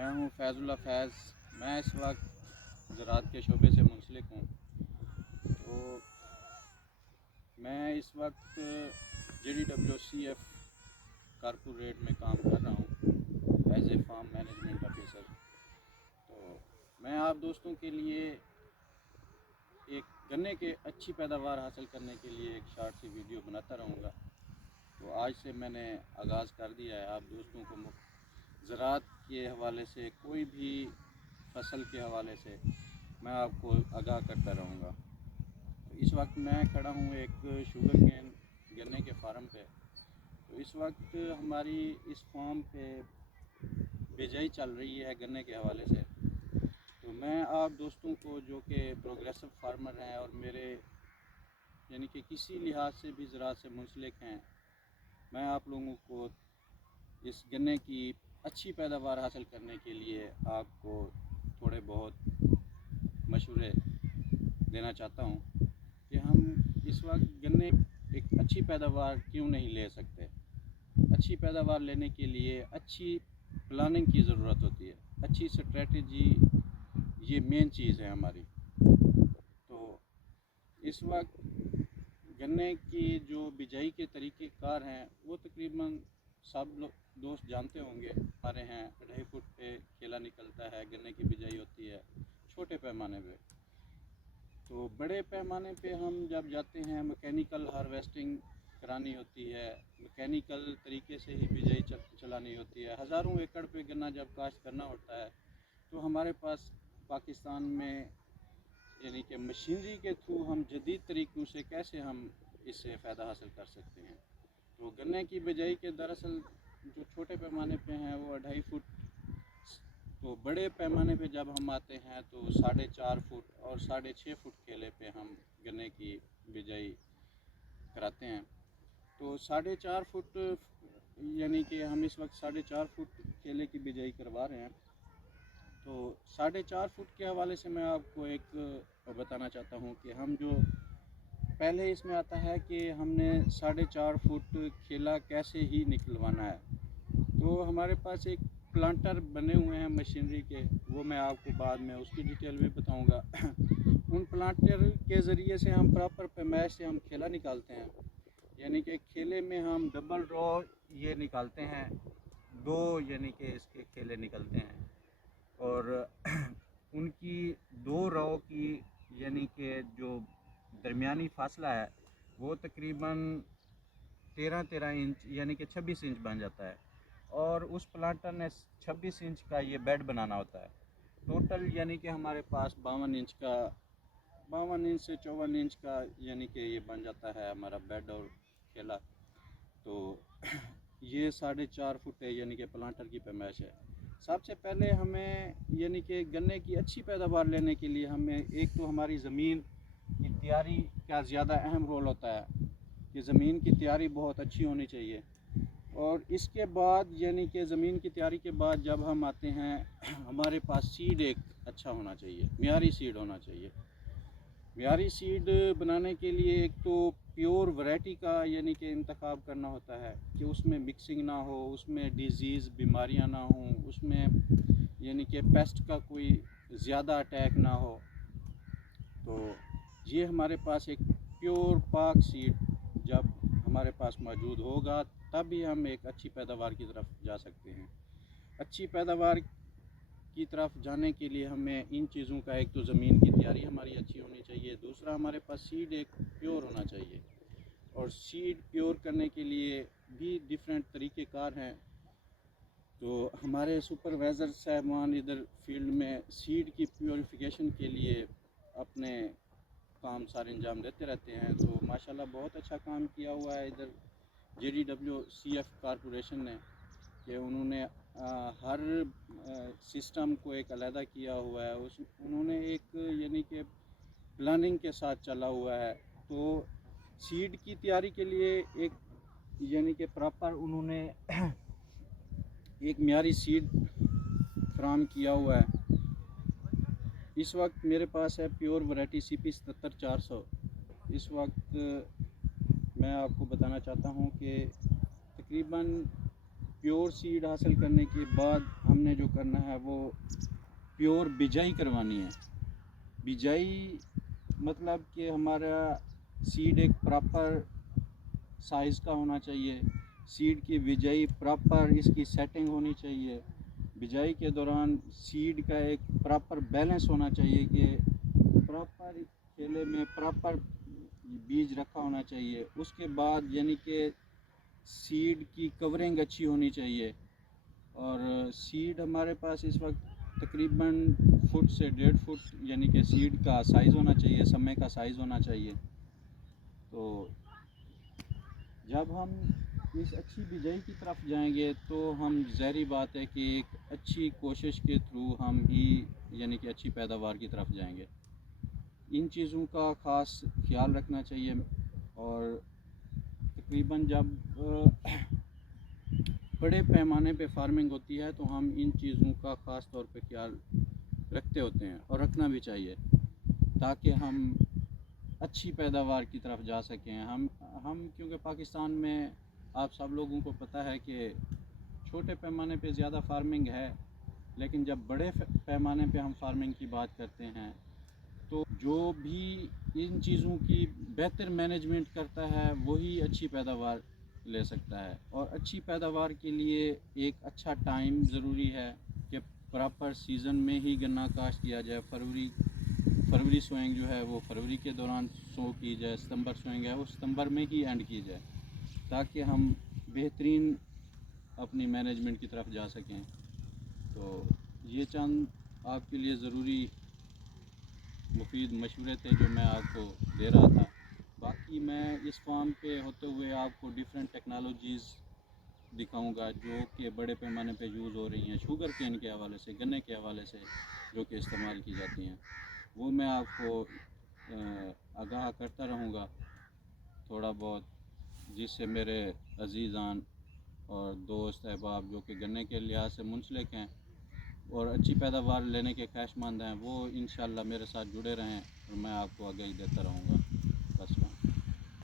میں ہوں فیض فیض۔ میں اس وقت زراعت کے شعبے سے منسلک ہوں۔ تو میں اس وقت JDWCF کارپوریٹ میں کام کر رہا ہوں as a form management officer. تو میں آپ دوستوں کے لیے ایک گنے کے اچھی پیداوار حاصل کرنے کے لیے ایک شارٹ سی ویڈیو بناتا رہوں گا۔ تو آج سے میں نے آغاز کر دیا ہے آپ دوستوں کو زراعت کے حوالے سے، کوئی بھی فصل کے حوالے سے میں آپ کو آگاہ کرتا رہوں گا۔ اس وقت میں کھڑا ہوں ایک شوگر کین گنے کے فارم پہ۔ تو اس وقت ہماری اس فارم پہ بیجائی چل رہی ہے گنے کے حوالے سے۔ تو میں آپ دوستوں کو جو کہ پروگریسو فارمر ہیں اور میرے یعنی کہ کسی لحاظ سے بھی زراعت سے منسلک ہیں، میں آپ لوگوں کو اس گنے کی اچھی پیداوار حاصل کرنے کے لیے آپ کو تھوڑے بہت مشورے دینا چاہتا ہوں کہ ہم اس وقت گنے ایک اچھی پیداوار کیوں نہیں لے سکتے۔ اچھی پیداوار لینے کے لیے اچھی پلاننگ کی ضرورت ہوتی ہے، اچھی اسٹریٹجی، یہ مین چیز ہے ہماری۔ تو اس وقت گنے کی جو بجائی کے طریقہ کار ہیں وہ تقریباً سب دوست جانتے ہوں گے۔ ہمارے ہیں 2.5 فٹ پہ کھیلا نکلتا ہے، گنے کی بجائی ہوتی ہے چھوٹے پیمانے پہ۔ تو بڑے پیمانے پہ ہم جب جاتے ہیں میکینیکل ہارویسٹنگ کرانی ہوتی ہے، میکینیکل طریقے سے ہی بجائی چلانی ہوتی ہے، ہزاروں ایکڑ پہ گنا جب کاشت کرنا ہوتا ہے، تو ہمارے پاس پاکستان میں یعنی کہ مشینری کے تھرو ہم جدید طریقوں سے کیسے ہم اس سے فائدہ حاصل کر سکتے ہیں۔ تو گنے کی بجائی کے دراصل جو چھوٹے پیمانے پہ ہیں وہ 2.5 فٹ، تو بڑے پیمانے پہ جب ہم آتے ہیں تو 4.5 فٹ اور 6.5 فٹ کھیلے پہ ہم گنے کی بجائی کراتے ہیں۔ تو 4.5 فٹ یعنی کہ ہم اس وقت 4.5 فٹ کھیلے کی بجائی کروا رہے ہیں۔ تو 4.5 فٹ کے حوالے سے میں آپ کو ایک بتانا چاہتا ہوں کہ ہم جو پہلے اس میں آتا ہے کہ ہم نے 4.5 فٹ کھیلا کیسے ہی نکلوانا ہے۔ تو ہمارے پاس ایک پلانٹر بنے ہوئے ہیں مشینری کے، وہ میں آپ کو بعد میں اس کی ڈیٹیل بھی بتاؤں گا۔ ان پلانٹر کے ذریعے سے ہم پراپر پیمائش سے ہم کھیلا نکالتے ہیں، یعنی کہ کھیلے میں ہم ڈبل رو یہ نکالتے ہیں، 2 یعنی کہ اس کے کھیلے نکلتے ہیں، اور ان کی 2 رو کی یعنی کہ جو درمیانی فاصلہ ہے وہ تقریباً 13 انچ یعنی کہ 26 انچ بن جاتا ہے، اور اس پلانٹر نے 26 انچ کا یہ بیڈ بنانا ہوتا ہے۔ ٹوٹل یعنی کہ ہمارے پاس 52 انچ سے 54 انچ کا یعنی کہ یہ بن جاتا ہے ہمارا بیڈ اور کھیلا۔ تو یہ 4.5 فٹ ہے یعنی کہ پلانٹر کی پیمائش ہے۔ سب سے پہلے ہمیں یعنی کہ گنے کی اچھی پیداوار لینے کے لیے ہمیں ایک تو ہماری زمین کی تیاری کا زیادہ اہم رول ہوتا ہے کہ زمین کی تیاری بہت اچھی ہونی چاہیے، اور اس کے بعد یعنی کہ زمین کی تیاری کے بعد جب ہم آتے ہیں ہمارے پاس سیڈ ایک اچھا ہونا چاہیے، معیاری سیڈ ہونا چاہیے۔ معیاری سیڈ بنانے کے لیے ایک تو پیور ورائٹی کا یعنی کہ انتخاب کرنا ہوتا ہے کہ اس میں مکسنگ نہ ہو، اس میں ڈیزیز بیماریاں نہ ہوں، اس میں یعنی کہ پیسٹ کا کوئی زیادہ اٹیک نہ ہو۔ تو یہ ہمارے پاس ایک پیور پاک سیڈ جب ہمارے پاس موجود ہوگا تب ہی ہم ایک اچھی پیداوار کی طرف جا سکتے ہیں۔ اچھی پیداوار کی طرف جانے کے لیے ہمیں ان چیزوں کا ایک تو زمین کی تیاری ہماری اچھی ہونی چاہیے، دوسرا ہمارے پاس سیڈ ایک پیور ہونا چاہیے، اور سیڈ پیور کرنے کے لیے بھی ڈیفرنٹ طریقہ کار ہیں۔ تو ہمارے سپروائزر صاحبان ادھر فیلڈ میں سیڈ کی پیوریفیکیشن کے لیے اپنے کام سارے انجام دیتے رہتے ہیں۔ تو ماشاءاللہ بہت اچھا کام کیا ہوا ہے ادھر JDWCF کارپوریشن نے، کہ انہوں نے ہر سسٹم کو ایک علیحدہ کیا ہوا ہے، انہوں نے ایک یعنی کہ پلاننگ کے ساتھ چلا ہوا ہے۔ تو سیڈ کی تیاری کے لیے ایک یعنی کہ پراپر انہوں نے ایک معیاری سیڈ فراہم کیا ہوا ہے۔ اس وقت میرے پاس ہے پیور ورائٹی CP 77-400۔ اس وقت میں آپ کو بتانا چاہتا ہوں کہ تقریباً پیور سیڈ حاصل کرنے کے بعد ہم نے جو کرنا ہے وہ پیور بجائی کروانی ہے. بجائی مطلب کہ ہمارا سیڈ ایک پراپر سائز کا ہونا چاہیے, سیڈ کی بجائی پراپر اس کی سیٹنگ ہونی چاہیے, بجائی کے دوران سیڈ کا ایک پراپر بیلنس ہونا چاہیے کہ پراپر کھیلے میں پراپر بیج رکھا ہونا چاہیے. اس کے بعد یعنی کہ سیڈ کی کورنگ اچھی ہونی چاہیے, اور سیڈ ہمارے پاس اس وقت تقریباً فٹ سے 1.5 فٹ یعنی کہ سیڈ کا سائز ہونا چاہیے, سمے کا سائز ہونا چاہیے. تو جب ہم اس اچھی بجائی کی طرف جائیں گے تو ہم ظاہری بات ہے کہ ایک اچھی کوشش کے تھرو ہم ہی یعنی کہ اچھی پیداوار کی طرف جائیں گے. ان چیزوں کا خاص خیال رکھنا چاہیے, اور تقریباً جب بڑے پیمانے پہ فارمنگ ہوتی ہے تو ہم ان چیزوں کا خاص طور پہ خیال رکھتے ہوتے ہیں اور رکھنا بھی چاہیے تاکہ ہم اچھی پیداوار کی طرف جا سکیں. ہم کیونکہ پاکستان میں آپ سب لوگوں کو پتہ ہے کہ چھوٹے پیمانے پہ زیادہ فارمنگ ہے, لیکن جب بڑے پیمانے پہ ہم فارمنگ کی بات کرتے ہیں تو جو بھی ان چیزوں کی بہتر مینجمنٹ کرتا ہے وہی اچھی پیداوار لے سکتا ہے. اور اچھی پیداوار کے لیے ایک اچھا ٹائم ضروری ہے کہ پراپر سیزن میں ہی گنا کاشت کیا جائے. فروری سوئنگ جو ہے وہ فروری کے دوران سو کی جائے, ستمبر سوئنگ ہے وہ ستمبر میں ہی اینڈ کی جائے تاکہ ہم بہترین اپنی مینجمنٹ کی طرف جا سکیں. تو یہ چند آپ کے لیے ضروری مفید مشورے تھے جو میں آپ کو دے رہا تھا. باقی میں اس فارم پہ ہوتے ہوئے آپ کو ڈیفرنٹ ٹیکنالوجیز دکھاؤں گا جو کہ بڑے پیمانے پہ یوز ہو رہی ہیں شوگر کین کے حوالے سے, گنے کے حوالے سے جو کہ استعمال کی جاتی ہیں, وہ میں آپ کو آگاہ کرتا رہوں گا تھوڑا بہت, جس سے میرے عزیزان اور دوست احباب جو کہ گنے کے لحاظ سے منسلک ہیں اور اچھی پیداوار لینے کے خواہش مند ہیں وہ انشاءاللہ میرے ساتھ جڑے رہیں اور میں آپ کو آگاہی دیتا رہوں گا.